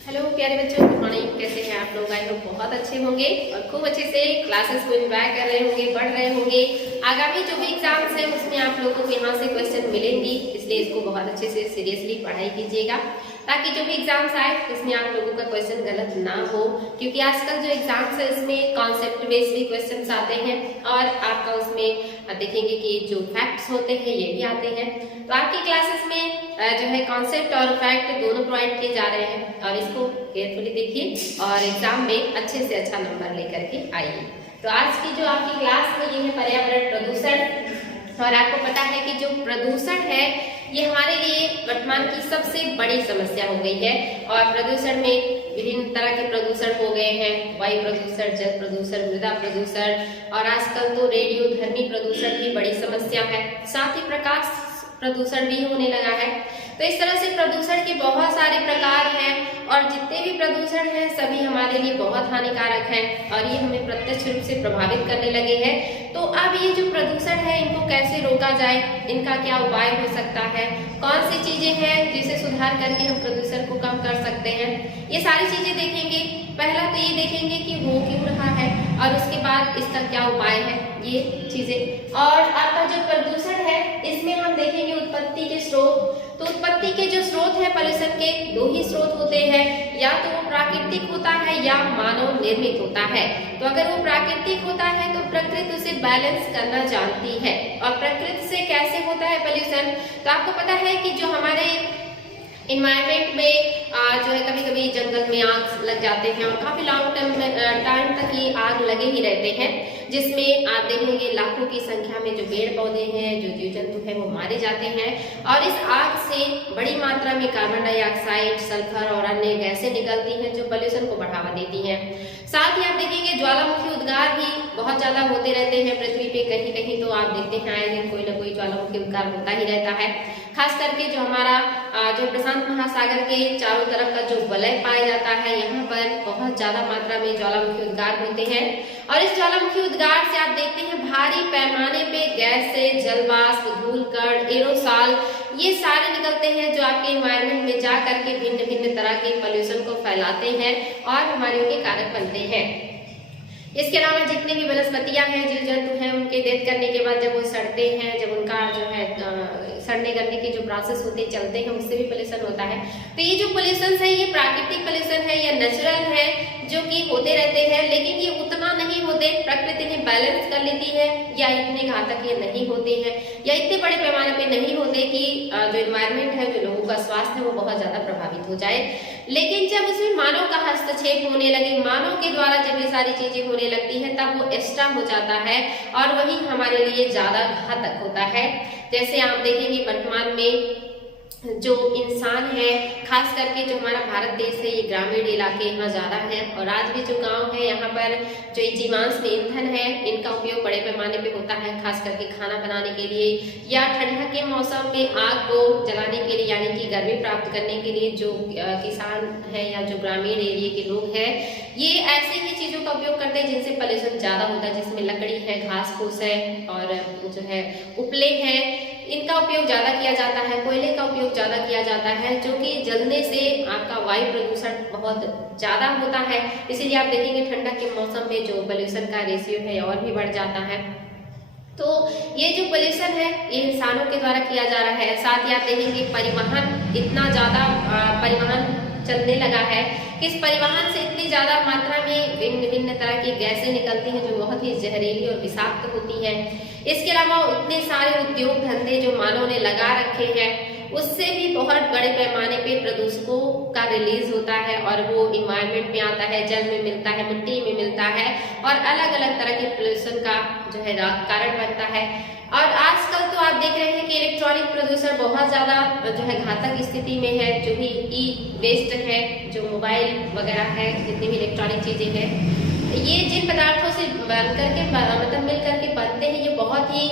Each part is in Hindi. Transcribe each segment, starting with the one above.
हेलो प्यारे बच्चों, गुड मॉर्निंग। कैसे हैं आप लोग? आई होप बहुत अच्छे होंगे और खूब अच्छे से क्लासेस को एंजॉय कर रहे होंगे, पढ़ रहे होंगे। आगामी जो भी एग्जाम्स हैं उसमें आप लोगों को यहाँ से क्वेश्चन मिलेंगी, इसलिए इसको बहुत अच्छे से सीरियसली पढ़ाई कीजिएगा ताकि जो भी एग्जाम्स आए इसमें आप लोगों का क्वेश्चन गलत ना हो। क्योंकि आजकल जो एग्जाम्स है इसमें कॉन्सेप्ट बेस्ड भी क्वेश्चन आते हैं और आपका उसमें देखेंगे कि जो फैक्ट्स होते हैं ये भी आते हैं। तो आपकी क्लासेस में जो है कॉन्सेप्ट और फैक्ट दोनों प्रोवाइड किए जा रहे हैं और इसको केयरफुली देखिए और एग्जाम में अच्छे से अच्छा नंबर लेकर के आइए। तो आज की जो आपकी क्लास है ये है पर्यावरण प्रदूषण। और आपको पता है कि जो प्रदूषण है ये हमारे लिए वर्तमान की सबसे बड़ी समस्या हो गई है। और प्रदूषण में विभिन्न तरह के प्रदूषण हो गए हैं, वायु प्रदूषण, जल प्रदूषण, मृदा प्रदूषण और आजकल तो रेडियो धर्मी प्रदूषण भी बड़ी समस्या है। साथ ही प्रकाश प्रदूषण भी होने लगा है। तो इस तरह से प्रदूषण के बहुत सारे प्रकार हैं और जितने भी प्रदूषण हैं सभी हमारे लिए बहुत हानिकारक हैं और ये हमें प्रत्यक्ष रूप से प्रभावित करने लगे हैं। तो अब ये जो प्रदूषण है इनको कैसे रोका जाए, इनका क्या उपाय हो सकता है, कौन सी चीजें हैं जिसे सुधार करके हम प्रदूषण को कम कर सकते हैं, ये सारी चीजें देखेंगे। पहला तो ये देखेंगे कि हो क्यों रहा है और उसके बाद इसका क्या उपाय है, ये चीजें। और आपका जो प्रदूषण है इसमें हम देखेंगे उत्पत्ति के स्रोत। तो उत्पत्ति के जो स्रोत है पॉल्यूशन के, दो ही स्रोत होते हैं, या तो वो प्राकृतिक होता है या मानव निर्मित होता है। तो अगर वो प्राकृतिक होता है तो प्रकृति उसे बैलेंस करना जानती है। और प्रकृति से कैसे होता है पॉल्यूशन, तो आपको पता है कि जो हमारे इन्वायरमेंट में जो है कभी कभी जंगल में आग लग जाते हैं और काफी लॉन्ग टाइम तक ये आग लगे ही रहते हैं, जिसमें आप देखेंगे लाखों की संख्या में जो पेड़ पौधे हैं, जो जीव जंतु हैं वो मारे जाते हैं। और इस आग से बड़ी मात्रा में कार्बन डाइऑक्साइड, सल्फर और अन्य गैसें निकलती हैं जो पॉल्यूशन को बढ़ावा देती हैं। साथ ही आप देखेंगे ज्वालामुखी उद्गार भी बहुत ज्यादा होते रहते हैं पृथ्वी पे। कहीं कहीं तो आप देखते हैं आए दिन कोई ना कोई ज्वालामुखी उद्गार होता ही रहता है। खास करके जो हमारा जो प्रशांत महासागर के चारों तरफ का जो वलय पाया जाता है यहाँ पर बहुत ज्यादा मात्रा में ज्वालामुखी उद्गार होते हैं। और इस ज्वालामुखी उद्गार से आप देखते हैं भारी पैमाने पे गैस से जलवाष्प, धूलकण, एरोसॉल ये सारे निकलते हैं जो आपके एनवायरनमेंट में जा करके भिन्न भिन्न तरह के पॉल्यूशन को फैलाते हैं और बीमारियों के कारक बनते हैं। इसके अलावा जितने भी वनस्पतियां हैं, जीव जंतु हैं, उनके डेथ करने के बाद जब वो सड़ते हैं, जब उनका जो है सड़ने करने के जो प्रोसेस होते चलते हैं उससे भी पोल्यूशन होता है। तो ये जो पोल्यूशन है ये प्राकृतिक पोल्यूशन है या नेचुरल है जो कि होते रहते हैं, लेकिन ये उतना नहीं होते, प्रकृति ने बैलेंस कर लेती है, या इतने घातक ये नहीं होते हैं या इतने बड़े पैमाने पे नहीं होते कि जो एनवायरनमेंट है, जो लोगों का स्वास्थ्य है वो बहुत ज्यादा प्रभावित हो जाए। लेकिन जब उसमें मानव का हस्तक्षेप होने लगे, मानव के द्वारा जब ये सारी चीजें होने लगती है तब वो एक्स्ट्रा हो जाता है और वही हमारे लिए ज्यादा घातक होता है। जैसे आप देखेंगे वर्तमान में जो इंसान है, खास करके जो हमारा भारत देश है ये ग्रामीण इलाके यहाँ ज्यादा है और आज भी जो गांव है यहाँ पर जो जीवांश में ईंधन है इनका उपयोग बड़े पैमाने पे होता है, खास करके खाना बनाने के लिए या ठंडा के मौसम में आग को जलाने के लिए, यानी कि गर्मी प्राप्त करने के लिए जो किसान है या जो ग्रामीण एरिया के लोग हैं ये ऐसे ही चीजों का उपयोग करते हैं जिनसे पॉल्यूशन ज्यादा होता है, जिसमें लकड़ी है, घास फूस है और जो है उपले है, इनका उपयोग ज्यादा किया जाता है। कोयले का उपयोग ज्यादा किया जाता है जो कि जलने से आपका वायु प्रदूषण बहुत ज्यादा होता है। इसीलिए आप देखेंगे ठंडा के मौसम में जो पोल्यूशन का रेशियो है और भी बढ़ जाता है। तो ये जो पोल्यूशन है ये इंसानों के द्वारा किया जा रहा है। साथ ही आप देखेंगे परिवहन, इतना ज्यादा परिवहन चलने लगा है कि इस परिवहन से इतनी ज्यादा मात्रा में भिन्न भिन्न तरह की गैसें निकलती हैं जो बहुत ही जहरीली और विषाक्त होती हैं। इसके अलावा इतने सारे उद्योग धंधे जो मानव ने लगा रखे हैं उससे भी बहुत बड़े पैमाने पे प्रदूषकों का रिलीज होता है और वो इन्वायरमेंट में आता है, जल में मिलता है, मिट्टी में मिलता है और अलग अलग तरह के पोल्यूशन का जो है कारण बनता है। और आजकल तो आप देख रहे हैं कि इलेक्ट्रॉनिक प्रदूषण बहुत ज्यादा जो है घातक स्थिति में है। जो भी ई वेस्ट है, जो मोबाइल वगैरह है, जितनी भी इलेक्ट्रॉनिक चीजें हैं, ये जिन पदार्थों से बन करके मतलब मिल करके बनते हैं ये बहुत ही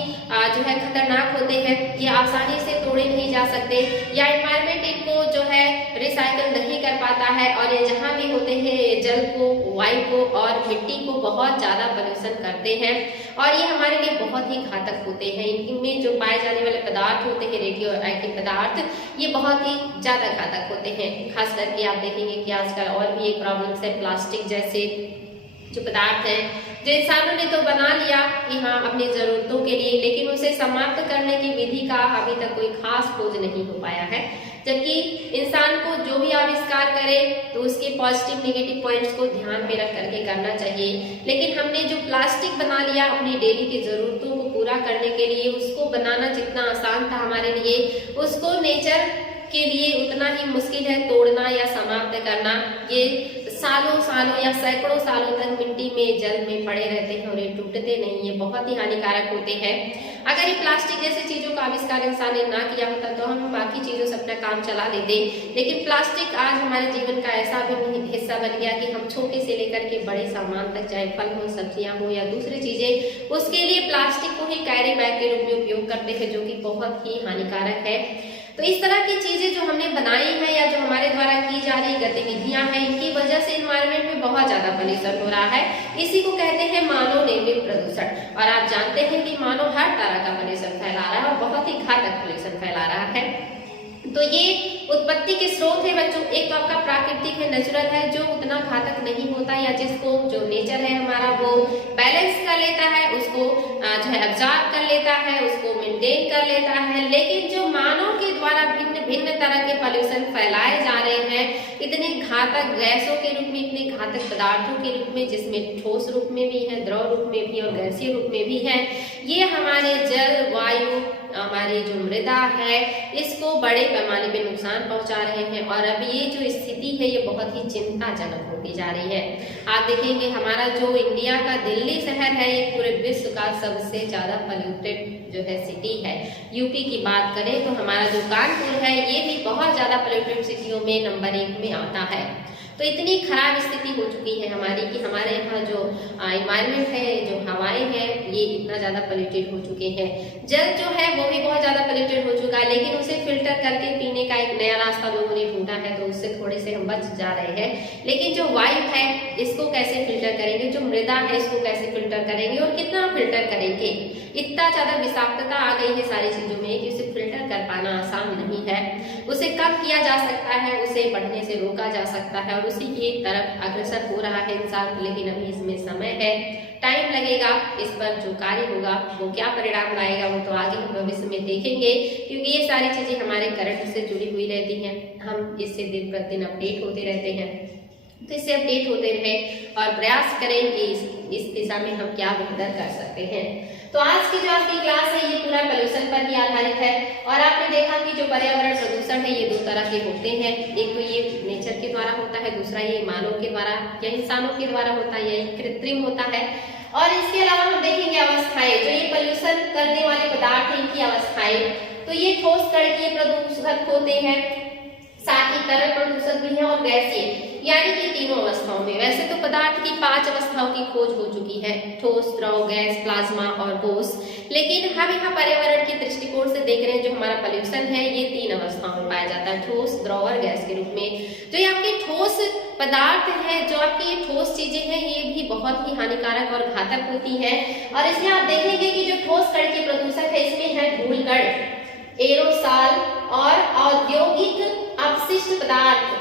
जो है खतरनाक होते हैं। ये आसानी से तोड़े नहीं जा सकते या एनवायरनमेंट इनको जो है रिसाइकल नहीं कर पाता है और ये जहाँ भी होते हैं ये जल को, वायु को और मिट्टी को बहुत ज्यादा प्रदूषण करते हैं और ये हमारे लिए बहुत ही घातक होते हैं। इनमें जो पाए जाने वाले पदार्थ होते हैं, रेडियो एक्टिव पदार्थ, ये बहुत ही ज्यादा घातक होते हैं। खास करके आप देखेंगे कि आजकल और भी एक प्रॉब्लम्स है, प्लास्टिक जैसे जो पदार्थ है जो इंसानों ने तो बना लिया कि हाँ अपनी जरूरतों के लिए, लेकिन उसे समाप्त करने की विधि का अभी तक कोई खास खोज नहीं हो पाया है। जबकि इंसान को जो भी आविष्कार करे तो उसके पॉजिटिव नेगेटिव पॉइंट्स को ध्यान में रख करके करना चाहिए, लेकिन हमने जो प्लास्टिक बना लिया अपनी डेली की जरूरतों को पूरा करने के लिए, उसको बनाना जितना आसान था हमारे लिए, उसको नेचर के लिए उतना ही मुश्किल है तोड़ना या समाप्त करना। ये सालों सालों या सैकड़ों सालों तक मिट्टी में, जल में पड़े रहते हैं और ये टूटते नहीं, ये बहुत ही हानिकारक होते हैं। अगर ये प्लास्टिक जैसी चीजों का आविष्कार इंसान ने ना किया होता तो हम बाकी चीजों से अपना काम चला लेते, लेकिन प्लास्टिक आज हमारे जीवन का ऐसा भी हिस्सा बन गया कि हम छोटे से लेकर के बड़े सामान तक, चाहे फल हो, सब्जियां हो या दूसरी चीजें, उसके लिए प्लास्टिक को ही कैरी बैग के रूप में उपयोग करते हैं, जो कि बहुत ही हानिकारक है। तो इस तरह की चीजें जो हमने बनाई है या जो हमारे द्वारा की जा रही गतिविधियां हैं, इनकी वजह से एनवायरनमेंट में बहुत ज्यादा पॉल्यूशन हो रहा है। इसी को कहते हैं मानव निर्मित प्रदूषण। और आप जानते हैं कि मानव हर तरह का पॉल्यूशन फैला रहा है और बहुत ही घातक पॉल्यूशन फैला रहा है। तो ये उत्पत्ति के स्रोत है बच्चों, एक तो आपका प्राकृतिक है, नेचुरल है, जो उतना घातक नहीं होता या जिसको जो नेचर है हमारा वो बैलेंस कर लेता है, उसको जो है ऑब्जर्व कर लेता है, उसको मेंटेन कर लेता है। लेकिन जो मानव के द्वारा भिन्न भिन्न तरह के पॉल्यूशन फैलाए जा रहे हैं, इतने घातक गैसों के रूप में, इतने घातक पदार्थों के रूप में, जिसमें ठोस रूप में भी है, द्रव रूप में भी और गैसीय रूप में भी है, ये हमारे जल, वायु, हमारी जो मृदा है, इसको बड़े पैमाने पे नुकसान पहुंचा रहे हैं। और अब ये जो स्थिति है ये बहुत ही चिंताजनक होती जा रही है। आप देखेंगे हमारा जो इंडिया का दिल्ली शहर है, ये पूरे विश्व का सबसे ज्यादा पोल्यूटेड जो है सिटी है। यूपी की बात करें तो हमारा जो कानपुर है ये भी बहुत ज्यादा पोल्यूटेड सिटियों में नंबर 1 में आता है। तो इतनी खराब स्थिति हो चुकी है हमारी कि हमारे यहाँ जो एनवायरनमेंट है, जो हवाएं हैं, ये इतना ज्यादा पोल्यूटेड हो चुके हैं। जल जो है वो भी बहुत ज्यादा पोल्यूटेड हो चुका है, लेकिन उसे फिल्टर करके पीने का एक नया रास्ता लोगों ने ढूंढा है, तो उससे थोड़े से हम बच जा रहे हैं। लेकिन जो वायु है इसको कैसे फिल्टर करेंगे, जो मृदा है इसको कैसे फिल्टर करेंगे और कितना फिल्टर करेंगे। इतना ज्यादा विषाक्तता आ गई है सारी चीजों में कि उसे फिल्टर कर पाना आसान नहीं है। उसे कम किया जा सकता है, उसे बढ़ने से रोका जा सकता है और उसी की तरफ अग्रसर हो रहा है इंसान। लेकिन अभी इसमें समय है, टाइम लगेगा, इस पर जो कार्य होगा वो क्या परिणाम लाएगा वो तो आगे हम भविष्य में देखेंगे, क्योंकि ये सारी चीजें हमारे करंट से जुड़ी हुई रहती हैं। हम इससे दिन प्रतिदिन अपडेट होते रहते हैं, तो इससे अपडेट होते रहे और प्रयास करें कि इस दिशा में हम क्या बेहतर कर सकते हैं। तो आज की जो आपकी क्लास है ये पूरा पोल्यूशन पर ही आधारित है और आपने देखा कि जो पर्यावरण प्रदूषण है ये 2 तरह के होते हैं। एक तो ये नेचर के द्वारा होता है, दूसरा ये मानव के द्वारा या इंसानों के द्वारा होता है, या कृत्रिम होता है। और इसके अलावा हम देखेंगे अवस्थाएं, जो ये पोल्यूशन करने वाले पदार्थ है इनकी अवस्थाएं। तो ये ठोस कणकीय प्रदूषक होते हैं, साथ ही तरल प्रदूषक भी है और गैसीय, यानी कि तीनों अवस्थाओं में। वैसे तो पदार्थ की 5 अवस्थाओं की खोज हो चुकी है, ठोस, द्रव, गैस, प्लाज्मा और ठोस। लेकिन हम यहाँ पर्यावरण के दृष्टिकोण से देख रहे हैं जो हमारा पोल्यूशन है ये 3 अवस्थाओं में पाया जाता है, ठोस, द्रव और गैस के रूप में। जो ये आपके ठोस पदार्थ है, जो आपकी ये ठोस चीजें हैं, ये भी बहुत ही हानिकारक और घातक होती है। और इसमें आप देखेंगे कि जो ठोस कण के प्रदूषक है इसमें है धूलकण, एरोसॉल और औद्योगिक अपशिष्ट पदार्थ।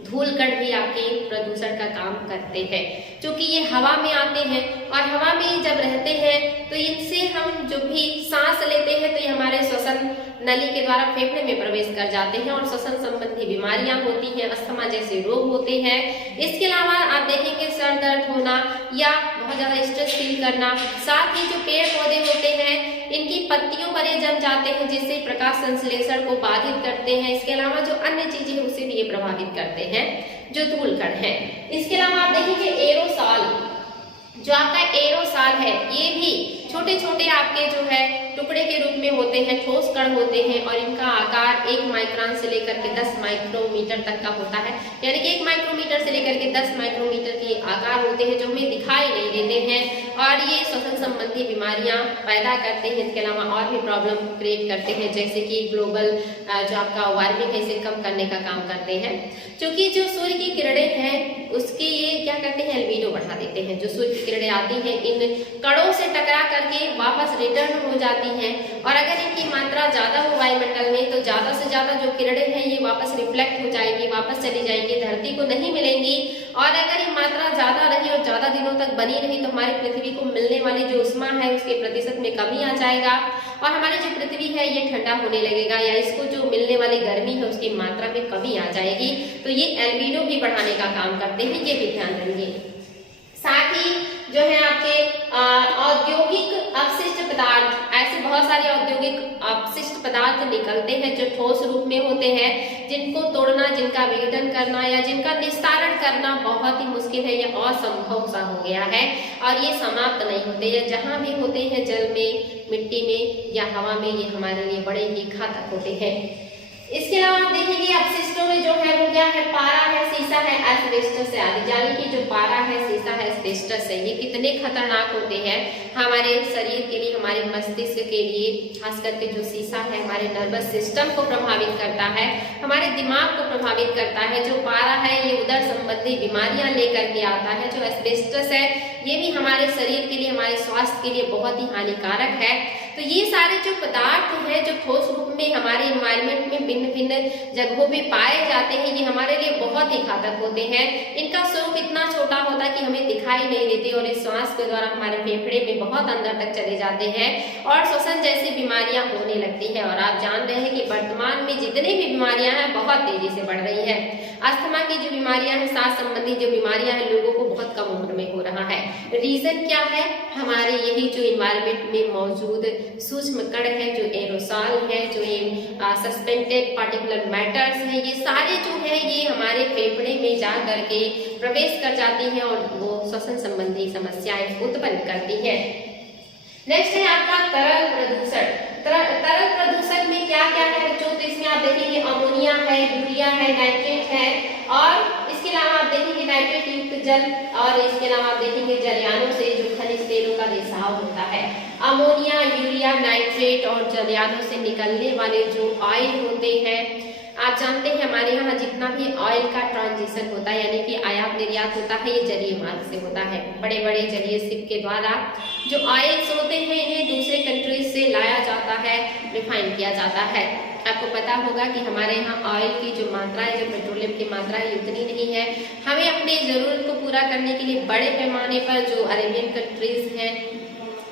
धूलकण भी आपके प्रदूषण का काम करते हैं, क्योंकि ये हवा में आते हैं और हवा में जब रहते हैं तो इनसे हम जो भी सांस लेते हैं तो ये हमारे श्वसन नली के द्वारा फेफड़े में प्रवेश कर जाते हैं और श्वसन संबंधी बीमारियां होती हैं, अस्थमा जैसे रोग होते हैं। इसके अलावा आप देखेंगे सर दर्द होना या बहुत ज्यादा स्ट्रेस फील करना। साथ ही जो पेड़ पौधे होते हैं इनकी पत्तियों पर ये जम जाते हैं, जिससे प्रकाश संश्लेषण को बाधित करते हैं। इसके अलावा जो अन्य चीजें हैं उसे भी ये प्रभावित करते हैं, जो धूलकण है। इसके अलावा आप देखेंगे एरोसॉल, जो आपका एरोसॉल है ये भी छोटे छोटे आपके जो है टुकड़े के रूप में होते हैं, ठोस कण होते हैं और इनका आकार 1 माइक्रोन से लेकर के 10 माइक्रोमीटर तक का होता है। यानी कि 1 माइक्रोमीटर से लेकर के 10 माइक्रोमीटर के आकार होते हैं जो हमें दिखाई नहीं देते हैं और ये श्वसन संबंधी बीमारियां पैदा करते हैं। इसके अलावा और भी प्रॉब्लम क्रिएट करते हैं, जैसे कि ग्लोबल जो आपका वार्मिंग है इसे कम करने का काम करते हैं। क्योंकि जो सूर्य की किरणें हैं उसके ये क्या करते हैं, एल्बिडो बढ़ा देते हैं। जो सूर्य की किरणें आती हैं इन कणों से टकरा करके वापस रिटर्न हो जाती हैं और अगर इनकी मात्रा ज्यादा हो वायुमंडल में तो ज्यादा से ज्यादा जो किरणें हैं ये वापस रिफ्लेक्ट हो जाएंगी, वापस चली जाएंगी, धरती को नहीं मिलेंगी। और अगर ये मात्रा ज्यादा रही और ज्यादा दिनों तक बनी रही तो हमारी पृथ्वी को मिलने वाली जो उष्मा है उसके प्रतिशत में कमी आ जाएगा और हमारी जो पृथ्वी है ये ठंडा होने लगेगा या इसको जो मिलने वाली गर्मी है उसकी मात्रा में कमी आ जाएगी। तो ये एल्बिडो भी बढ़ाने का काम करते हैं, ये भी ध्यान रखिए। साथ ही जो है आपके औद्योगिक अपशिष्ट पदार्थ, ऐसे बहुत सारे औद्योगिक अपशिष्ट पदार्थ निकलते हैं जो ठोस रूप में होते हैं, जिनको तोड़ना, जिनका विघटन करना या जिनका निस्तारण करना बहुत ही मुश्किल है या असंभव सा हो गया है और ये समाप्त नहीं होते या जहां भी होते हैं जल में, मिट्टी में या हवा में, ये हमारे लिए बड़े ही घातक होते हैं। इसके अलावा आप देखेंगे अपशिष्टों में जो है वो क्या है, पारा है, सीसा है, एस्बेस्टस है आदि। यानी कि जो पारा है, सीसा है, एस्बेस्टस है, ये कितने खतरनाक होते हैं हमारे शरीर के लिए, हमारे मस्तिष्क के लिए। खास करके जो सीसा है हमारे नर्वस सिस्टम को प्रभावित करता है, हमारे दिमाग को प्रभावित करता है। जो पारा है ये उदर संबंधी बीमारियां लेकर के आता है। जो एस्बेस्टस है ये भी हमारे शरीर के लिए, हमारे स्वास्थ्य के लिए बहुत ही हानिकारक है। तो ये सारे जो पदार्थ हैं जो ठोस रूप में हमारे एनवायरनमेंट में भिन्न भिन्न जगहों पे पाए जाते हैं, ये हमारे लिए बहुत ही घातक होते हैं। इनका स्वरूप इतना छोटा होता है कि हमें दिखाई नहीं देते और इस श्वास के द्वारा हमारे फेफड़े में बहुत अंदर तक चले जाते हैं और श्वसन जैसी बीमारियां होने लगती है। और आप जान रहे हैं कि वर्तमान में जितनी भी बीमारियां हैं बहुत तेजी से बढ़ रही है। अस्थमा की जो बीमारियां हैं, सांस संबंधी जो बीमारियां हैं, लोगों को बहुत कम उम्र में हो रहा है। रीजन क्या है, हमारे यही जो एनवायरनमेंट में मौजूद सूक्ष्म कण है, जो एरोसॉल है, जो सस्पेंडेड पार्टिकुलर मैटर्स है, ये सारे जो है ये हमारे फेफड़े में जा करके प्रवेश कर जाती हैं और वो श्वसन संबंधी समस्याएं उत्पन्न करती है। नेक्स्ट है आपका तरल प्रदूषण। तरल प्रदूषण में क्या क्या है बच्चों, तो इसमें आप देखेंगे अमोनिया है, यूरिया है, नाइट्रेट है और इसके अलावा आप देखेंगे नाइट्रेट युक्त जल और इसके अलावा आप देखेंगे जलयानों से जो खनिज तेलों का रिसाव होता है। अमोनिया, यूरिया, नाइट्रेट और जलयानों से निकलने वाले जो ऑयल होते हैं, आप जानते हैं हमारे यहाँ जितना भी ऑयल का ट्रांजिशन होता है यानी कि आयात निर्यात होता है ये जलीय मार्ग से होता है। बड़े बड़े जलीय शिप के द्वारा जो ऑयल्स होते हैं इन्हें दूसरे कंट्रीज से लाया जाता है, रिफाइन किया जाता है। आपको पता होगा कि हमारे यहाँ ऑयल की जो मात्रा है, जो पेट्रोलियम की मात्रा है उतनी नहीं है। हमें अपनी जरूरत को पूरा करने के लिए बड़े पैमाने पर जो अरेबियन कंट्रीज हैं,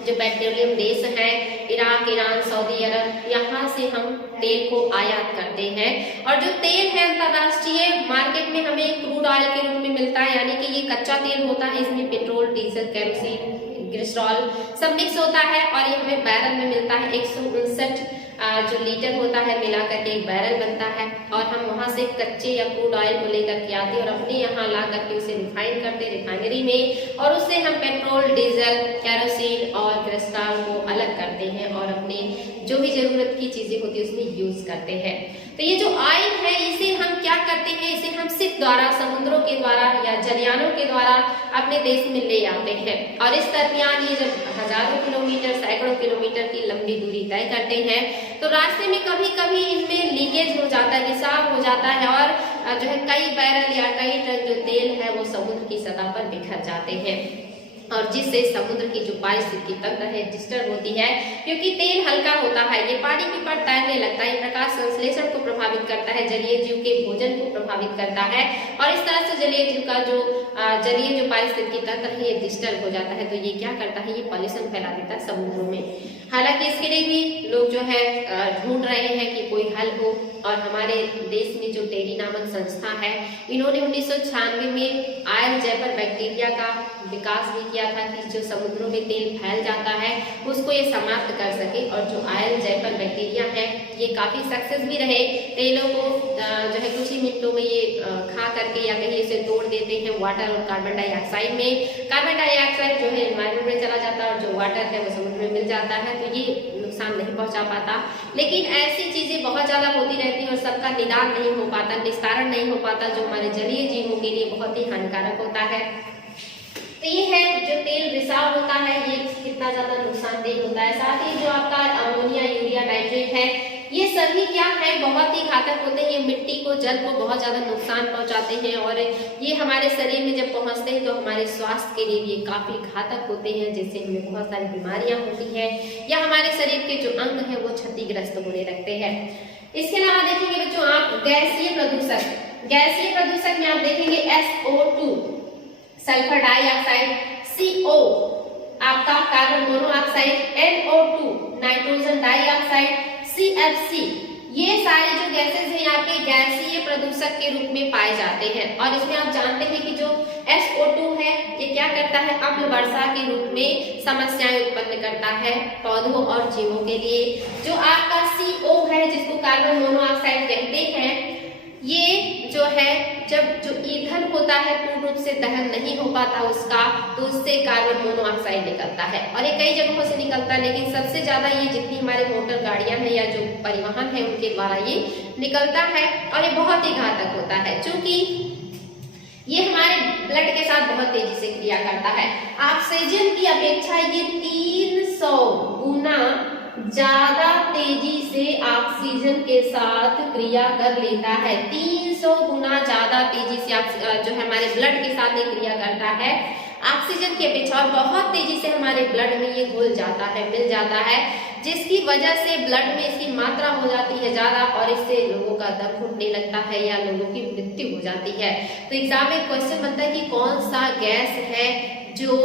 जो पेट्रोलियम देश हैं, इराक, ईरान, सऊदी अरब, यहाँ से हम तेल को आयात करते हैं और जो तेल है अंतरराष्ट्रीय मार्केट में हमें क्रूड ऑयल के रूप में मिलता है। यानी कि ये कच्चा तेल होता है, इसमें पेट्रोल, डीजल, केरोसिन, ग्लिसरॉल सब मिक्स होता है और ये हमें बैरल में मिलता है। 159 जो लीटर होता है मिला करके एक बैरल बनता है और हम वहां से कच्चे या क्रूड ऑयल को लेकर के आते हैं और अपने यहाँ ला करके उसे रिफाइन करते रिफाइनरी में और उससे हम पेट्रोल, डीजल, केरोसिन और ग्लिसरॉल को अलग करते हैं और अपने जो भी जरूरत की चीजें होती है उसमें यूज करते हैं। तो ये जो ऑयल है इसे हम क्या करते हैं, इसे हम शिप द्वारा, समुद्रों के द्वारा या जलयानों के द्वारा अपने देश में ले आते हैं और इस दरमियान ये जब हजारों किलोमीटर, सैकड़ों किलोमीटर की लंबी दूरी तय करते हैं तो रास्ते में कभी कभी इनमें लीकेज हो जाता है, रिसाव हो जाता है और जो है कई बैरल या कई टन जो तेल है वो समुद्र की सतह पर बिखर जाते हैं और जिससे समुद्र की जो पारिस्थितिकी तंत्र है डिस्टर्ब होती है। क्योंकि तेल हल्का होता है, ये पानी के ऊपर तैरने लगता है, प्रकाश संश्लेषण को प्रभावित करता है, जलीय जीव के भोजन को प्रभावित करता है और इस तरह से जलीय जीव का जो जलीय जो पारिस्थितिकी तंत्र है ये डिस्टर्ब हो जाता है। तो ये क्या करता है, ये पॉल्यूशन फैला देता है समुद्रों में। हालांकि इसके लिए भी लोग जो है ढूंढ रहे हैं कि कोई हल हो और हमारे देश में जो टेरी नामक संस्था है इन्होंने 1996 में आयल जैपर बैक्टीरिया का विकास भी किया था कि जो समुद्रों में तेल फैल जाता है उसको ये समाप्त कर सके और जो आयल जैपर बैक्टीरिया है ये काफी सक्सेस भी रहे। तेलों को जो है कुछ ही मिनटों में ये खा करके या कहीं इसे तोड़ देते हैं वाटर और कार्बन डाइऑक्साइड में। कार्बन डाइऑक्साइड जो है एनवायरमेंट में चला जाता है और जो वाटर है वो समुद्र में मिल जाता है। तो ये नुकसान नहीं पहुंचा पाता, लेकिन ऐसी चीजें बहुत ज्यादा होती रहती हैं और सबका निदान नहीं हो पाता, निस्तारण नहीं हो पाता, जो हमारे जलीय जीवों के लिए बहुत ही हानिकारक होता है। तो ये है जो तेल रिसाव होता है, ये कितना ज्यादा नुकसानदेह होता है। साथ ही जो आपका अमोनिया, यूरिया, नाइट्रेट है, ये सभी क्या है, बहुत ही घातक होते हैं। ये मिट्टी को, जल को बहुत ज्यादा नुकसान पहुंचाते हैं और ये हमारे शरीर में जब पहुंचते हैं तो हमारे स्वास्थ्य के लिए भी काफी घातक होते हैं, जिससे हमें बहुत सारी बीमारियां होती हैं या हमारे शरीर के जो अंग है वो क्षतिग्रस्त होने लगते हैं। इसके अलावा देखेंगे बच्चों आप गैसीय प्रदूषक। गैसीय प्रदूषक में आप देखेंगे SO2 सल्फर डाइऑक्साइड, CO आपका carbon monoxide, NO2 nitrogen dioxide, CFC, ये सारे जो गैसेस हैं आपके गैसीय प्रदूषक के रूप में पाए जाते हैं। और इसमें आप जानते हैं कि जो SO2 है ये क्या करता है, अम्ल वर्षा के रूप में समस्याएं उत्पन्न करता है पौधों और जीवों के लिए। जो आपका CO है, जिसको कार्बन मोनोऑक्साइड कहते हैं, ये जो है जब जो ईंधन होता है पूर्ण रूप से दहन नहीं हो पाता उसका, तो उससे कार्बन मोनोऑक्साइड निकलता है और ये कई जगहों से निकलता है, लेकिन सबसे ज्यादा ये जितनी हमारे मोटर गाड़ियां हैं या जो परिवहन है उनके द्वारा ये निकलता है और ये बहुत ही घातक होता है, क्योंकि ये हमारे ब्लड के साथ बहुत तेजी से क्रिया करता है। ऑक्सीजन की अपेक्षा ये 300 गुना ज्यादा तेजी से ऑक्सीजन के साथ क्रिया कर लेता है। 300 गुना ज्यादा तेजी से जो है हमारे ब्लड के साथ ये क्रिया करता है ऑक्सीजन की अपेक्षा, और बहुत तेजी से हमारे ब्लड में ये घुल जाता है, मिल जाता है, जिसकी वजह से ब्लड में इसकी मात्रा हो जाती है ज्यादा और इससे लोगों का दम घुटने लगता है या लोगों की मृत्यु हो जाती है। तो एग्जाम में क्वेश्चन बनता है कि कौन सा गैस है जो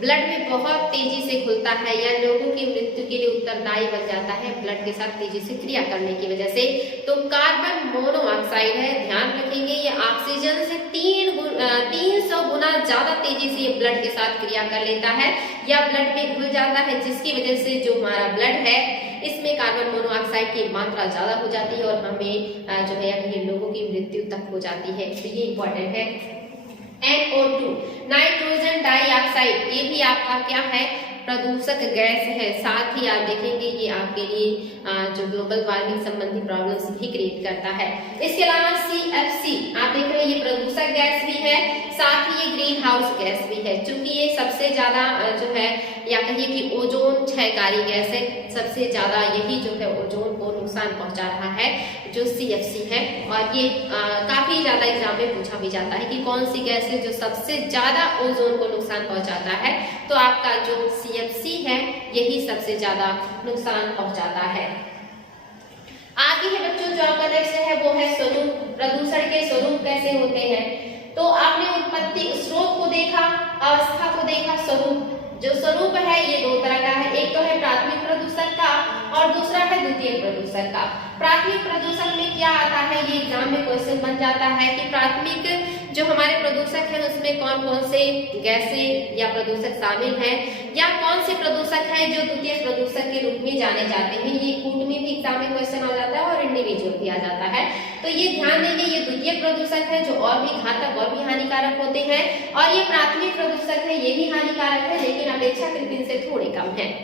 ब्लड में बहुत तेजी से घुलता है या लोगों की मृत्यु के लिए उत्तरदायी बन जाता है ब्लड के साथ तेजी से क्रिया करने की वजह से। तो कार्बन मोनोऑक्साइड है, ध्यान रखेंगे ये ऑक्सीजन से 300 गुना ज्यादा तेजी से ये ब्लड के साथ क्रिया कर लेता है या ब्लड में घुल जाता है, जिसकी वजह से जो हमारा ब्लड है इसमें कार्बन मोनोऑक्साइड की मात्रा ज्यादा हो जाती है और हमें जो है लोगों की मृत्यु तक हो जाती है। तो ये इंपॉर्टेंट है। NO2 नाइट्रोजन डाइऑक्साइड, ये भी आपका क्या है, प्रदूषक गैस है। साथ ही आप देखेंगे ये आपके लिए जो ग्लोबल वार्मिंग संबंधी प्रॉब्लम्स भी क्रिएट करता है। इसके अलावा CFC आप देख रहे हैं ये प्रदूषक गैस भी है, साथ ही ये ग्रीन हाउस गैस भी है, क्योंकि ये सबसे ज्यादा जो है या कहिए कि ओजोन क्षयकारी गैस है, सबसे ज्यादा यही जो है ओजोन को नुकसान पहुंचा रहा है जो CFC है। और ये काफी ज्यादा एग्जाम में पूछा भी जाता है कि कौन सी गैस है जो सबसे ज्यादा ओजोन को नुकसान पहुंचाता है, तो आपका जो CFC है यही सबसे ज्यादा नुकसान पहुंचाता है। आगे है बच्चों जो आपका नेक्स्ट है वो है स्वरूप। प्रदूषण के स्वरूप कैसे होते हैं, तो आपने उत्पत्ति स्रोत को देखा, अवस्था को देखा, स्वरूप। जो स्वरूप है ये दो तरह का है, एक तो है प्राथमिक प्रदूषक का और दूसरा है द्वितीय प्रदूषक का। प्राथमिक प्रदूषक में क्या आता है, ये एग्जाम में क्वेश्चन बन जाता है कि प्राथमिक जो हमारे प्रदूषक है उसमें कौन कौन से गैसें या प्रदूषक शामिल हैं, या कौन से प्रदूषक है जो द्वितीय प्रदूषक के रूप में जाने जाते हैं। ये कूट में भी एग्जाम में क्वेश्चन आ जाता है और इंडिविजुअल भी आ जाता है। तो ये ध्यान देंगे, ये द्वितीय प्रदूषक है जो और भी घातक और भी हानिकारक होते हैं, और ये प्राथमिक प्रदूषक है ये भी हानिकारक है लेकिन अपेक्षाकृत इनसे थोड़े कम है।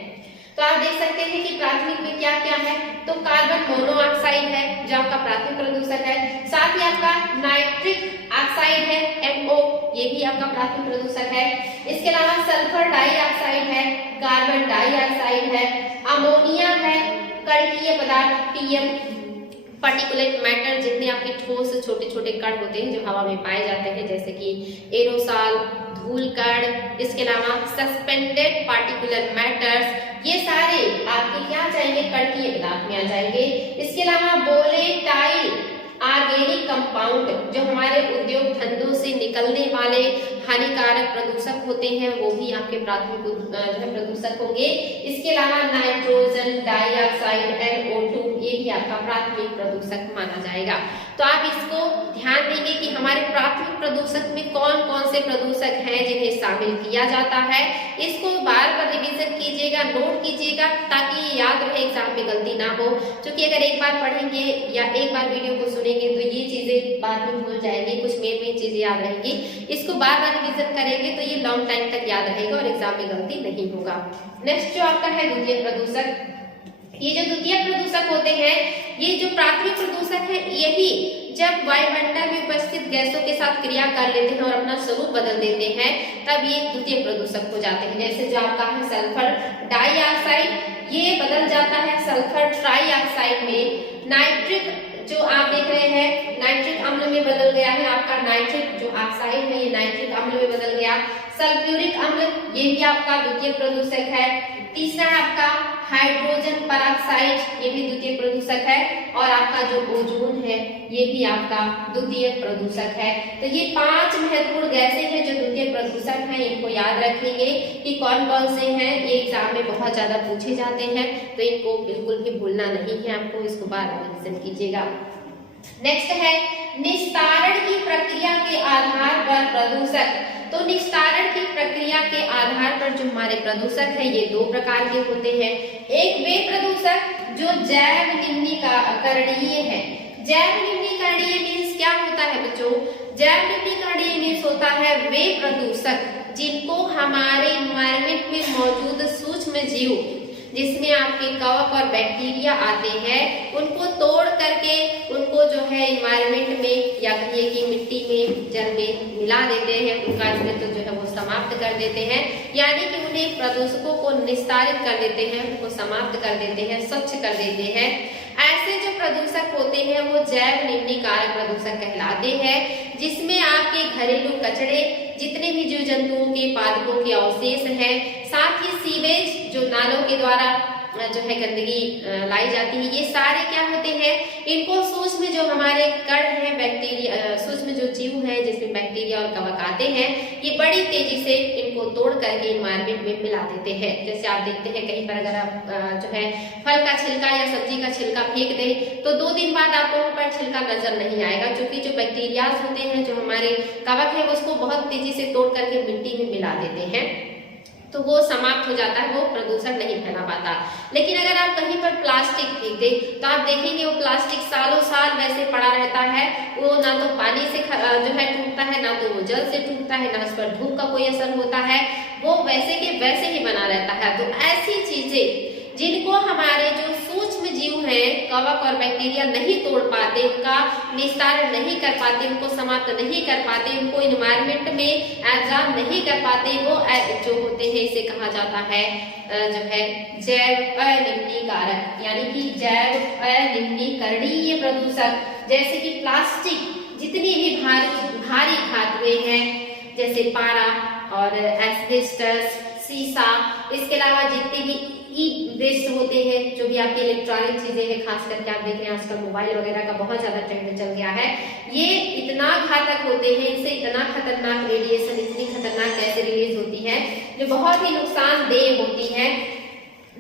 तो आप देख सकते हैं कि प्राथमिक में क्या क्या है, तो कार्बन मोनोऑक्साइड है जो आपका प्राथमिक प्रदूषक है, साथ ही आपका नाइट्रिक ऑक्साइड है NO, ये भी आपका प्राथमिक प्रदूषक है। इसके अलावा सल्फर डाइऑक्साइड है, कार्बन डाइऑक्साइड है, अमोनिया है, कणकीय पदार्थ PM, पार्टिकुलेट मैटर, जितने आपके ठोस छोटे छोटे कण होते हैं जो हवा में पाए जाते हैं, जैसे कि एरोसॉल, धूल कण, इसके अलावा सस्पेंडेड पार्टिकुलर मैटर्स, ये सारे आपके क्या जाएंगे, कणकीय पदार्थ में आ जाएंगे। इसके अलावा वोलेटाइल ऑर्गेनिक कंपाउंड, जो हमारे उद्योग धंधों से निकलने वाले हानिकारक प्रदूषक होते हैं वो भी आपके प्राथमिक प्रदूषक होंगे। इसके अलावा नाइट्रोजन डाइऑक्साइड NO2, ये भी आपका प्राथमिक प्रदूषक माना जाएगा। तो आप इसको ध्यान देंगे कि हमारे प्राथमिक प्रदूषक में कौन कौन से प्रदूषक हैं जिन्हें शामिल किया जाता है। इसको बार बार रिवीजन कीजिएगा, नोट कीजिएगा, ताकि याद रहे, एग्जाम में गलती ना हो। क्योंकि अगर एक बार पढ़ेंगे या एक बार वीडियो को सुनेंगे तो ये चीजें बाद में भूल जाएंगे, कुछ मेन चीजें याद रहेंगी। इसको बार बार रिवीजन करेंगे तो ये लॉन्ग टाइम तक याद रहेगा और एग्जाम में गलती नहीं होगा। नेक्स्ट जो आपका है द्वितीय प्रदूषक, ये जो द्वितीय प्रदूषक होते हैं, ये जो प्राथमिक प्रदूषक है, यही जब वायुमंडल में उपस्थित गैसों के साथ क्रिया कर लेते हैं और अपना स्वरूप बदल देते हैं, तब ये द्वितीय प्रदूषक हो जाते हैं। जैसे जो आपका है सल्फर डाइऑक्साइड, ये बदल जाता है सल्फर ट्राइऑक्साइड में। नाइट्रिक जो आप देख रहे हैं नाइट्रिक अम्ल में बदल गया है, आपका नाइट्रिक जो ऑक्साइड है ये नाइट्रिक अम्ल में बदल गया। सल्फ्यूरिक अम्ल, ये भी आपका द्वितीय प्रदूषक है। तीसरा है आपका हाइड्रोजन परऑक्साइड, ये भी द्वितीय प्रदूषक है। और आपका जो ओजोन है, ये भी आपका द्वितीय प्रदूषक है। तो ये 5 महत्वपूर्ण गैसें हैं जो द्वितीय प्रदूषक हैं। इनको याद रखेंगे कि कौन कौन से हैं, ये एग्जाम में बहुत ज्यादा पूछे जाते हैं, तो इनको बिल्कुल भी भूलना नहीं है आपको, इसको बार बार रिवीजन कीजिएगा। नेक्स्ट है निस्तारण की प्रक्रिया के आधार पर प्रदूषक। तो निस्तारण की प्रक्रिया के आधार पर जो हमारे प्रदूषक है, ये 2 प्रकार के होते हैं। एक वे प्रदूषक जो जैव निम्नीकरणीय है। जैव निम्नीकरणीय मीन्स क्या होता है बच्चों? जैव निम्नीकरणीय मीन्स होता है वे प्रदूषक जिनको हमारे एनवायरमेंट में मौजूद सूक्ष्म जीव, जिसमें आपके कवक और बैक्टीरिया आते हैं, उनको तोड़ करके उनको जो है एनवायरमेंट में या कहिए कि मिट्टी में, जल में मिला देते हैं, उनका अस्तित्व जो है वो समाप्त कर देते हैं। यानी कि उन्हें प्रदूषकों को निस्तारित कर देते हैं, उनको समाप्त कर देते हैं, स्वच्छ कर देते हैं। ऐसे जो प्रदूषक होते हैं वो जैव निम्नीकारक प्रदूषक कहलाते हैं, जिसमें आपके घरेलू कचरे, जितने भी जीव जंतुओं के पादपों के अवशेष हैं, साथ ही सीवेज जो नालों के द्वारा जो है गंदगी लाई जाती है, ये सारे क्या होते हैं, इनको सूक्ष्म जो हमारे कण हैं, बैक्टीरिया, सूक्ष्म जो जीव हैं जिसमें बैक्टीरिया और कवक आते हैं, ये बड़ी तेजी से इनको तोड़ करके एनवायरमेंट में मिला देते हैं। जैसे आप देखते हैं कहीं पर अगर आप जो है फल का छिलका या सब्जी का छिलका फेंक दें, तो 2 दिन बाद आपको वहाँ पर छिलका नजर नहीं आएगा, क्योंकि जो बैक्टीरियाज होते हैं, जो हमारे कवक है, उसको बहुत तेजी से तोड़ करके मिट्टी में मिला देते हैं, तो वो समाप्त हो जाता है, वो प्रदूषण नहीं फैला पाता। लेकिन अगर आप कहीं पर प्लास्टिक फेंक दें, तो आप देखेंगे वो प्लास्टिक सालों साल वैसे पड़ा रहता है, वो ना तो पानी से जो है टूटता है, ना तो वो जल से टूटता है, ना उस पर धूप का कोई असर होता है, वो वैसे के वैसे ही बना रहता है। तो ऐसी चीजें जिनको हमारे जो सूक्ष्म जीव हैं, कवक और बैक्टीरिया नहीं तोड़ पाते, उनका निस्तारण नहीं कर पाते, उनको समाप्त नहीं कर पाते, उनको एनवायरमेंट में एब्जॉर्ब नहीं कर पाते, वो जो होते हैं, इसे कहा जाता है जो है जैव अनिम्नीकारक, यानी कि जैव अनिम्नीकरणीय प्रदूषक। जैसे कि प्लास्टिक, जितनी भी भारी धातुएं हैं, जैसे पारा और एस्बेस्टस, शीशा, इसके अलावा जितने भी ई वेस्ट होते हैं, जो भी आपकी इलेक्ट्रॉनिक चीजें हैं, खास करके आप देख रहे हैं आजकल मोबाइल वगैरह का बहुत ज्यादा ट्रेंड चल गया है, ये इतना घातक होते हैं, इनसे इतना खतरनाक रेडिएशन, इतनी खतरनाक गैसें रिलीज होती है जो बहुत ही नुकसानदेह होती है।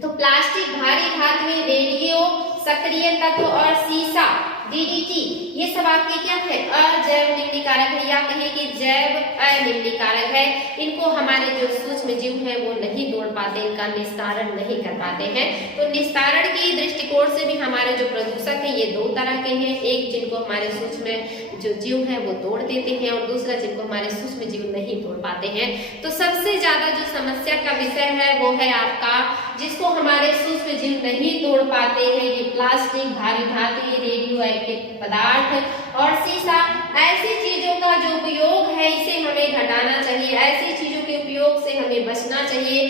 तो प्लास्टिक, भारी धातुएं, रेडियो सक्रिय तत्व और शीशा, DDT, ये सब आपके क्या है, अजैव निम्नीकारक है, या कहें कि जैव अनिम्नीकारक है। इनको हमारे जो सूक्ष्म जीव हैं वो नहीं तोड़ पाते, इनका निस्तारण नहीं कर पाते हैं। तो निस्तारण की दृष्टिकोण से भी हमारे जो प्रदूषक है ये 2 तरह के हैं, एक जिनको हमारे सूक्ष्म जो जीव है वो तोड़ देते हैं, और दूसरा जिनको हमारे सूक्ष्म जीव नहीं तोड़ पाते हैं। तो सबसे ज्यादा जो समस्या का विषय है वो है आपका, जिसको हमारे सूक्ष्म जीव नहीं तोड़ पाते हैं, ये प्लास्टिक, भारी धातु, रेडियो एक्टिव पदार्थ और शीशा। ऐसी चीजों का जो उपयोग है इसे हमें घटाना चाहिए, ऐसी चीजों के उपयोग से हमें बचना चाहिए।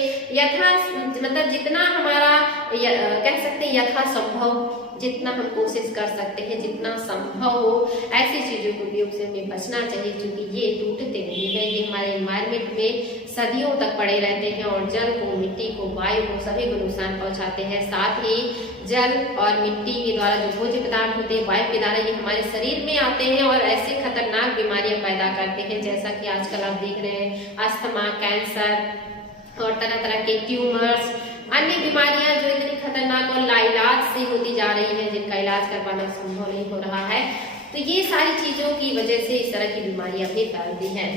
मतलब जितना हमारा कह सकते हैं यथासंभव, जितना हम कोशिश कर सकते हैं, जितना संभव हो, ऐसी चीजों के उपयोग से हमें बचना चाहिए, क्योंकि ये टूटते नहीं है, ये हमारे एनवायरमेंट में सदियों तक पड़े रहते हैं और जल को, मिट्टी को, वायु को, सभी को नुकसान पहुंचाते हैं। साथ ही जल और मिट्टी के द्वारा जो भोज्य पदार्थ होते हैं, वायु के द्वारा, ये हमारे शरीर में आते हैं और ऐसे खतरनाक बीमारियां पैदा करते हैं, जैसा कि आजकल आप देख रहे हैं अस्थमा, कैंसर और तरह तरह के ट्यूमर्स, अन्य बीमारियां जो इतनी खतरनाक और लाइलाज से होती जा रही है, जिनका इलाज कर पाना संभव नहीं हो रहा है। तो ये सारी चीजों की वजह से इस तरह की बीमारियां भी फैलती हैं।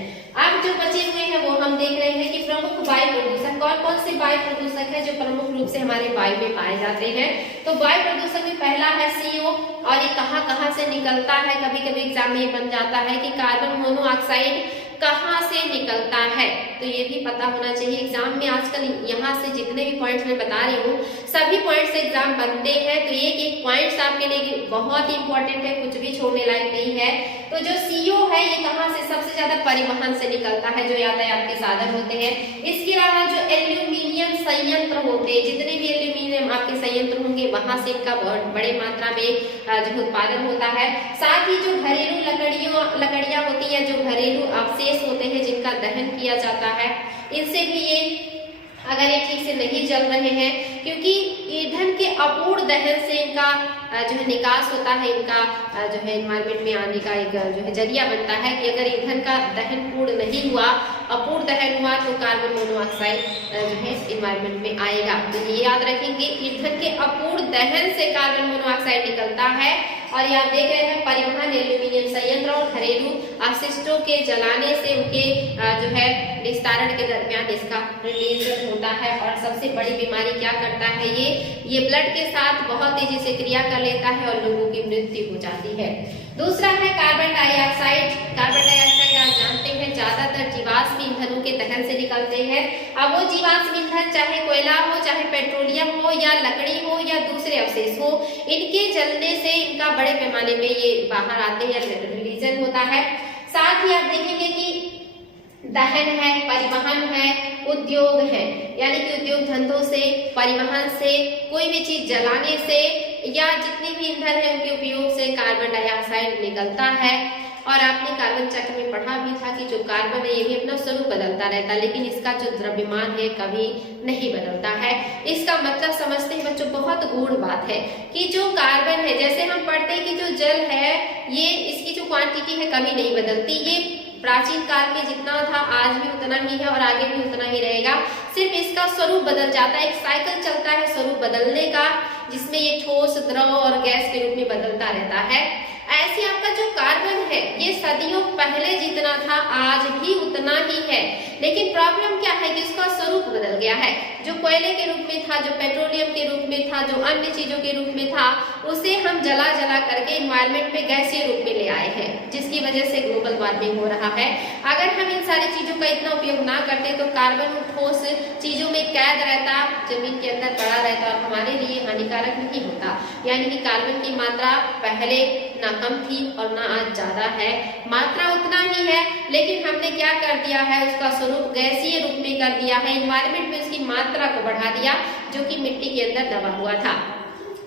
अब जो बचे हुए हैं वो हम देख रहे हैं कि प्रमुख वायु प्रदूषक, कौन कौन से वायु प्रदूषक है जो प्रमुख रूप से हमारे वायु में पाए जाते हैं। तो वायु प्रदूषक में पहला है CO, और ये कहाँ कहाँ से निकलता है, कभी कभी एग्जाम में बन जाता है कि कार्बन मोनोऑक्साइड कहाँ से निकलता है, तो ये भी पता होना चाहिए। एग्जाम में आजकल यहाँ से जितने भी पॉइंट्स मैं बता रही हूँ सभी पॉइंट्स से एग्जाम बनते हैं, तो एक एक पॉइंट्स आपके लिए बहुत ही इंपॉर्टेंट है, कुछ भी छोड़ने लायक नहीं है। तो जो CO है ये कहाँ से, सबसे ज्यादा परिवहन से निकलता है, जो यातायात के साधन होते हैं। इसके अलावा जो एल्यूमिनियम संयंत्र होते हैं, जितने भी एल्यूमिनियम आपके संयंत्र होंगे वहां से इनका बहुत बड़े मात्रा में जो उत्पादन होता है। साथ ही जो घरेलू लकड़ियां होती है, जो घरेलू अवशेष होते हैं जिनका दहन किया जाता है, इनसे भी ये अगर ये ठीक से नहीं जल रहे हैं, क्योंकि ईंधन के अपूर्ण दहन से इनका जो है निकास होता है, इनका जो है एनवायरमेंट में आने का एक जो है जरिया बनता है कि अगर ईंधन का दहन पूर्ण नहीं हुआ, अपूर्ण दहन हुआ, तो कार्बन मोनोऑक्साइड जो है एनवायरमेंट में आएगा। तो ये याद रखेंगे, ईंधन के अपूर्ण दहन से कार्बन मोनोऑक्साइड निकलता है। और ये आप देख रहे हैं परिवहन, एल्यूमिनियम संयंत्र और घरेलू अपशिष्टों के जलाने से उनके जो है निस्तारण के दरमियान इसका रिलीज होता है। और सबसे बड़ी बीमारी क्या करता है, ये ब्लड के साथ बहुत तेजी से क्रिया कर लेता है और लोगों की मृत्यु हो जाती है। दूसरा है कार्बन डाइऑक्साइड। कार्बन डाइऑक्साइड आप जानते हैं ज्यादातर जीवाश्म ईंधनों के दहन से निकलते हैं। अब वो जीवाश्म ईंधन चाहे कोयला हो, चाहे पेट्रोलियम हो, या लकड़ी हो, या दूसरे अवशेष हो, इनके जलने से इनका बड़े पैमाने में ये बाहर आते हैं, रिलीजन होता है। साथ ही आप देखेंगे कि दहन है, परिवहन है, उद्योग है, यानी कि उद्योग धंधों से, परिवहन से, कोई भी चीज जलाने से या जितने भी ईंधन है उनके उपयोग से कार्बन डाइऑक्साइड निकलता है। और आपने कार्बन चक्र में पढ़ा भी था कि जो कार्बन है ये भी अपना स्वरूप बदलता रहता है, लेकिन इसका जो द्रव्यमान है कभी नहीं बदलता है। इसका मतलब समझते हैं बच्चों, बहुत गूढ़ बात है कि जो कार्बन है, जैसे हम पढ़ते हैं कि जो जल है ये इसकी जो क्वांटिटी है कभी नहीं बदलती, ये प्राचीन काल में जितना था आज भी उतना ही है और आगे भी उतना ही रहेगा, सिर्फ इसका स्वरूप बदल जाता है। एक साइकिल चलता है स्वरूप बदलने का, जिसमें ये ठोस, द्रव और गैस के रूप में बदलता रहता है। ऐसे आपका जो कार्बन है ये सदियों पहले जितना था आज भी उतना ही है, लेकिन प्रॉब्लम क्या है कि उसका स्वरूप बदल गया है। जो कोयले के रूप में था, जो पेट्रोलियम के रूप में था, जो अन्य चीजों के रूप में था, उसे हम जला जला करके एनवायरमेंट में गैसीय रूप में ले आए हैं, जिसकी वजह से ग्लोबल वार्मिंग हो रहा है। अगर हम इन सारी चीजों का इतना उपयोग ना करते तो कार्बन ठोस चीजों में कैद रहता, जमीन के अंदर पड़ा रहता और हमारे लिए हानिकारक नहीं होता। यानी कि कार्बन की मात्रा पहले ना कम थी और ना आज ज्यादा है, मात्रा उतना ही है, लेकिन हमने क्या कर दिया है, उसका स्वरूप गैसीय रूप में कर दिया है, एनवायरमेंट में उसकी मात्रा को बढ़ा दिया, जो कि मिट्टी के अंदर दबा हुआ था।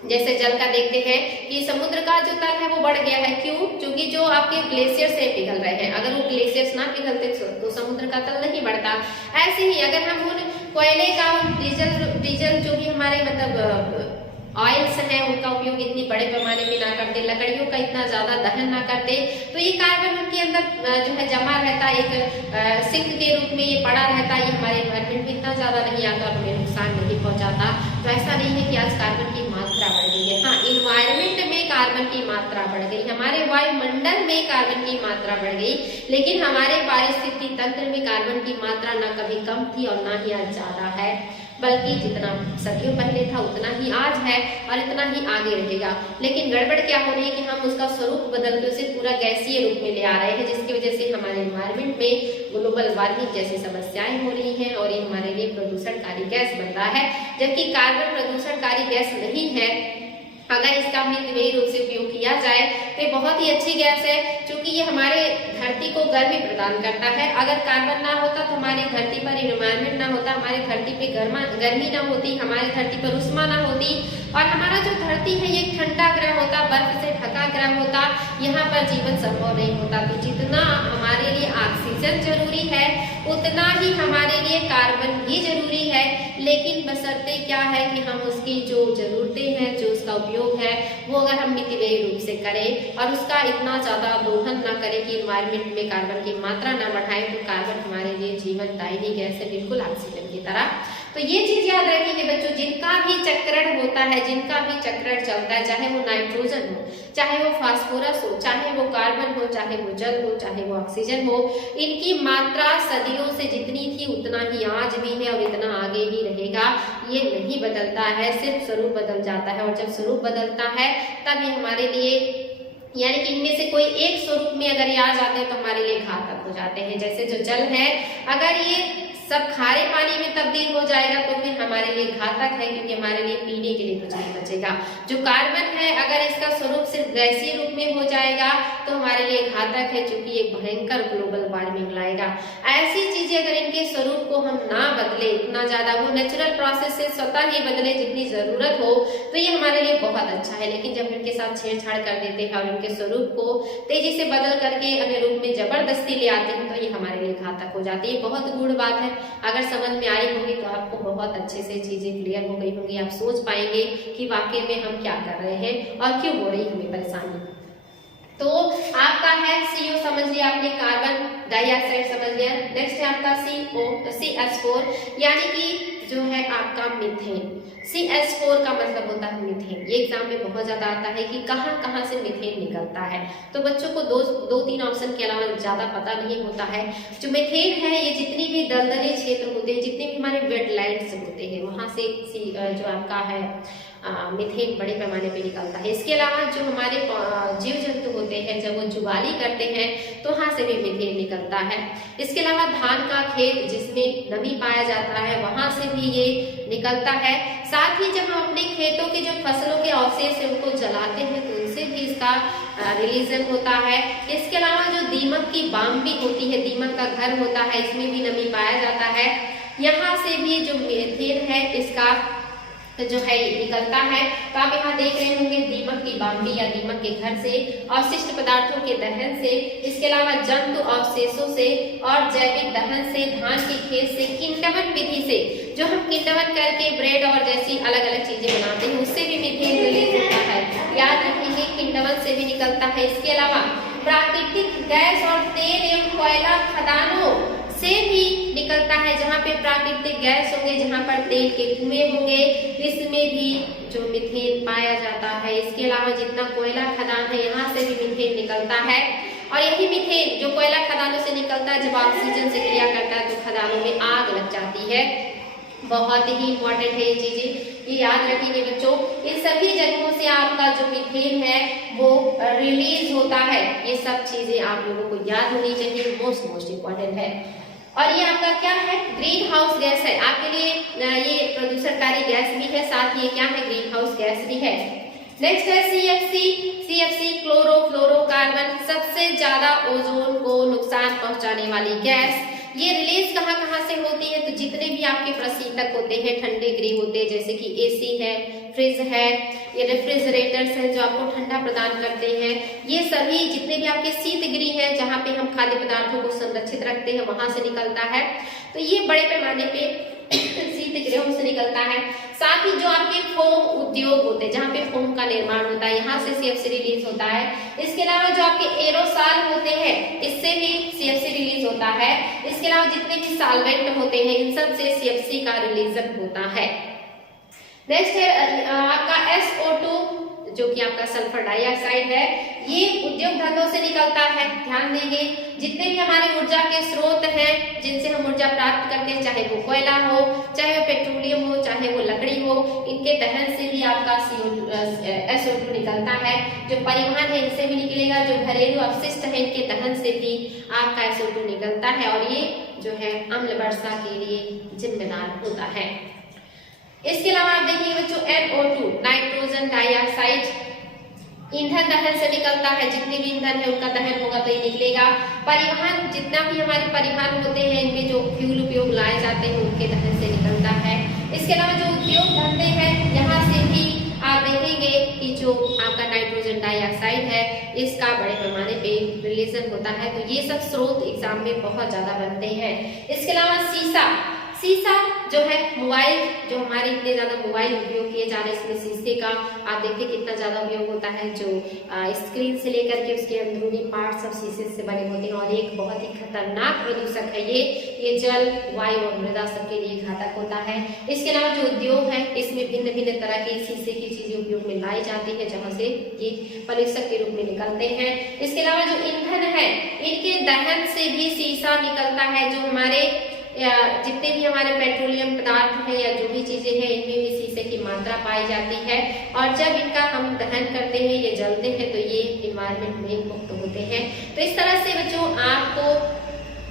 जैसे जल का देखते हैं कि समुद्र का जो तल है वो बढ़ गया है, क्यों? क्योंकि जो आपके ग्लेशियर से पिघल रहे हैं, अगर वो ग्लेशियर्स ना पिघलते तो समुद्र का तल नहीं बढ़ता। ऐसे ही अगर हम उन कोयले का, डीजल जो भी हमारे मतलब ऑयल्स हैं उनका उपयोग इतनी बड़े पैमाने में ना करते, लकड़ियों का इतना ज्यादा दहन ना करते, तो ये कार्बन उनके अंदर जो है जमा रहता, एक सिंक के रूप में ये पड़ा रहता, ये हमारे एनवायरमेंट में इतना ज्यादा नहीं आता और हमें नुकसान नहीं पहुंचाता। तो ऐसा नहीं है कि आज कार्बन की मात्रा बढ़ गई है। हाँ, एनवायरमेंट में कार्बन की मात्रा बढ़ गई, हमारे वायुमंडल में कार्बन की मात्रा बढ़ गई, लेकिन हमारे पारिस्थितिकी तंत्र में कार्बन की मात्रा ना कभी कम थी और ना ही आज ज्यादा है, बल्कि जितना सदियों पहले था उतना ही आज है और इतना ही आगे रहेगा। लेकिन गड़बड़ क्या हो रही है कि हम उसका स्वरूप बदल के उसे पूरा गैसीय रूप में ले आ रहे हैं, जिसकी वजह से हमारे एनवायरमेंट में ग्लोबल वार्मिंग जैसी समस्याएं हो रही हैं और ये हमारे लिए प्रदूषणकारी गैस बन रहा है, जबकि कार्बन प्रदूषणकारी गैस नहीं है। अगर इसका मितव्ययी रूप से उपयोग किया जाए तो ये बहुत ही अच्छी गैस है, क्योंकि ये हमारे धरती को गर्मी प्रदान करता है। अगर कार्बन ना होता तो हमारी धरती पर एनवायरमेंट ना होता, हमारी धरती पे गर्मी ना होती, हमारी धरती पर उष्मा ना होती और हमारा जो धरती है ये ठंडा ग्रह होता, बर्फ से ढका ग्रह होता, यहाँ पर जीवन संभव नहीं होता। तो जितना हमारे लिए ऑक्सीजन जरूरी है उतना ही हमारे लिए कार्बन भी जरूरी है, लेकिन बशर्ते क्या है कि हम उसकी जो जरूरतें हैं, जो उसका उपयोग है, वो अगर हम मितव्ययी रूप से करें और उसका इतना ज्यादा दोहन ना करें कि एनवायरमेंट में कार्बन की मात्रा ना बढ़ाएं, तो कार्बन हमारे लिए जीवन दायिनी गैस है, बिल्कुल ऑक्सीजन की तरह। तो ये चीज याद रखिए बच्चों, जिनका भी चक्रण होता है, जिनका भी चक्रण चलता है, चाहे वो नाइट्रोजन हो, चाहे वो फास्फोरस हो, चाहे वो कार्बन हो, चाहे वो जल हो, चाहे वो ऑक्सीजन हो, इनकी मात्रा सदियों से जितनी थी उतना ही आज भी है और इतना आगे भी रहेगा। ये नहीं बदलता है, सिर्फ स्वरूप बदल जाता है और जब स्वरूप बदलता है तब ये हमारे लिए यानी कि इनमें से कोई एक स्वरूप में अगर ये आ जाते हैं तो हमारे लिए घातक हो जाते हैं। जैसे जो जल है अगर ये सब खारे पानी में तब्दील हो जाएगा तो फिर हमारे लिए घातक है, क्योंकि हमारे लिए पीने के लिए कुछ नहीं बचेगा। जो कार्बन है अगर इसका स्वरूप सिर्फ गैसीय रूप में हो जाएगा तो हमारे लिए घातक है, क्योंकि एक भयंकर ग्लोबल वार्मिंग लाएगा। ऐसी चीजें अगर इनके स्वरूप को हम ना बदले इतना ज्यादा, वो नेचुरल प्रोसेस से स्वतः ही बदले जितनी जरूरत हो, तो ये हमारे लिए बहुत अच्छा है। लेकिन जब इनके साथ छेड़छाड़ कर देते हैं और इनके स्वरूप को तेजी से बदल करके अन्य रूप में जबरदस्ती ले आते हैं तो ये हमारे लिए घातक हो जाती है। बहुत गूढ़ बात है, अगर समझ में आई होगी तो आपको बहुत अच्छे से चीजें क्लियर हो गई होंगी। आप सोच पाएंगे कि वाकई में हम क्या कर रहे हैं और क्यों हो रही हमें परेशानी। तो आपका है CO समझ लिया आपने, कार्बन डाइऑक्साइड समझ लिया। नेक्स्ट है आपका CH4 यानी कि जो है आपका मीथेन। CH4 का मतलब होता है मीथेन। ये एग्जाम में बहुत ज्यादा आता है कि कहाँ कहाँ से मीथेन निकलता है, तो बच्चों को दो तीन ऑप्शन के अलावा ज्यादा पता नहीं होता है। जो मीथेन है ये जितनी भी दलदली क्षेत्र होते हैं, जितने भी हमारे वेटलैंड्स होते हैं, वहां से जो आपका है मीथेन बड़े पैमाने पे निकलता है। इसके अलावा जो हमारे जीव जंतु होते हैं जब वो जुगाली करते हैं तो वहां से भी मीथेन निकलता है। इसके अलावा धान का खेत जिसमें नमी पाया जाता है वहां से भी ये निकलता है। साथ ही जब हम अपने खेतों के जो फसलों के अवशेष है उनको जलाते हैं तो उनसे भी इसका रिलीजन होता है। इसके अलावा जो दीमक की बाम्बी होती है, दीमक का घर होता है, इसमें भी नमी पाया जाता है। यहाँ से भी जो मीथेन है इसका जो है निकलता है। तो आप यहाँ देख रहे होंगे दीमक की बाम्बी या दीमक के घर से, अवशिष्ट पदार्थों के दहन से, इसके अलावा जंतु अवशेषों से और जैविक दहन से, धान के खेत से, किंडवन विधि से, जो हम किंडवन करके ब्रेड और जैसी अलग अलग चीजें बनाते हैं उससे भी मीथेन रिलीज होता है। याद रखेंगे किंडवन से भी निकलता है। इसके अलावा प्राकृतिक गैस और तेल एवं कोयला खदानों से भी निकलता है। जहाँ पे प्राकृतिक गैस होंगे, जहाँ पर तेल के कुएं होंगे, इसमें भी जो मीथेन पाया जाता है। इसके अलावा जितना कोयला खदान है यहाँ से भी मीथेन निकलता है। और यही मीथेन जो कोयला खदानों से निकलता है जब ऑक्सीजन से क्रिया करता है तो खदानों में आग लग जाती है। बहुत ही इंपॉर्टेंट है ये चीजें, ये याद रखेंगे बच्चों। इन सभी जगहों से आपका जो मीथेन है वो रिलीज होता है। ये सब चीजें आप लोगों को याद होनी चाहिए, मोस्ट इंपॉर्टेंट है। और ये आपका क्या है, ग्रीन हाउस गैस है। आपके लिए ये प्रदूषणकारी गैस भी है, साथ ही क्या है, ग्रीन हाउस गैस भी है। नेक्स्ट है CFC क्लोरोफ्लोरोकार्बन, सबसे ज्यादा ओजोन को नुकसान पहुंचाने वाली गैस। ये रिलीज कहाँ कहाँ से होती है, तो जितने भी आपके प्रशीतक होते हैं, ठंडे गृह होते हैं जैसे कि AC है, फ्रिज है, ये रेफ्रिजरेटर्स हैं जो आपको ठंडा प्रदान करते हैं, ये सभी जितने भी आपके शीत गृह हैं जहाँ पे हम खाद्य पदार्थों को संरक्षित रखते हैं वहां से निकलता है। तो ये बड़े पैमाने पे शीत गृहों से निकलता है। साथ ही जो आपके फोम उद्योग होते हैं जहाँ पे फोम का निर्माण होता है, यहाँ से CFC रिलीज होता है। इसके अलावा जो आपके एरोसॉल होते हैं इससे भी CFC रिलीज होता है। इसके अलावा जितने भी सॉल्वेंट होते हैं इन सब से CFC का रिलीजन होता है। नेक्स्ट है आपका SO2 जो कि आपका सल्फर डाइऑक्साइड है, ये उद्योग धंधों से निकलता है। ध्यान देंगे जितने भी हमारे ऊर्जा के स्रोत हैं जिनसे हम ऊर्जा प्राप्त करते हैं, चाहे वो कोयला हो, चाहे वो पेट्रोलियम हो, चाहे वो लकड़ी हो, इनके दहन से भी आपका SO2 निकलता है। जो परिवहन है इनसे भी निकलेगा, जो घरेलू अपशिष्ट है इनके दहन से भी आपका SO2 निकलता है और ये जो है अम्ल वर्षा के लिए जिम्मेदार होता है। इसके अलावा आप देखिए बच्चों NO2 नाइट्रोजन डाइऑक्साइड ईंधन दहन से निकलता है। जितने भी ईंधन है उनका दहन होगा तो ये निकलेगा। परिवहन जितना भी हमारे परिवहन होते हैं इनमें जो फ्यूल उपयोग लाए जाते हैं उनके दहन से निकलता है। इसके अलावा जो उद्योग धंधे हैं यहाँ से भी आप देखेंगे कि जो आपका नाइट्रोजन डाइऑक्साइड है इसका बड़े पैमाने पे रिलीजन होता है। तो ये सब स्रोत एग्जाम में बहुत ज्यादा बनते हैं। इसके अलावा शीशा जो है, मोबाइल जो हमारे इतने ज्यादा मोबाइल उपयोग किए जा रहे हैं इसमें शीशे का आप देखिए कितना ज्यादा उपयोग होता है। जो स्क्रीन से लेकर के उसके अंदरूनी पार्ट सब शीशे से बने होते हैं और एक बहुत ही खतरनाक प्रदूषक है ये जल, वायु और मृदा सबके लिए घातक होता है। इसके अलावा जो उद्योग है इसमें भिन्न भिन्न तरह के शीशे की चीजें उपयोग में लाई जाती है जहाँ से ये प्रदूषक के रूप में निकलते हैं। इसके अलावा जो ईंधन है इनके दहन से भी शीशा निकलता है। जो हमारे जितने भी हमारे पेट्रोलियम पदार्थ है या जो भी चीजें हैं इनमें भी शीशे की मात्रा पाई जाती है, और जब इनका हम दहन करते हैं, ये जलते हैं, तो ये इन्वायरमेंट में मुक्त होते हैं। तो इस तरह से बच्चों आपको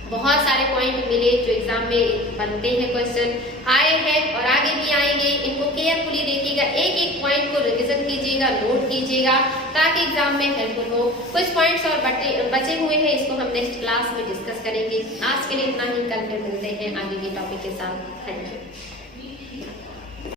बहुत सारे पॉइंट मिले जो एग्जाम में बनते हैं, क्वेश्चन आए हैं और आगे भी आएंगे। इनको केयरफुली देखिएगा, एक एक पॉइंट को रिवीजन कीजिएगा, नोट कीजिएगा, ताकि एग्जाम में हेल्पफुल हो। कुछ पॉइंट्स और बचे हुए हैं, इसको हम नेक्स्ट क्लास में डिस्कस करेंगे। आज के लिए इतना ही, कल फिर मिलते हैं आगे के टॉपिक के साथ। Thank you.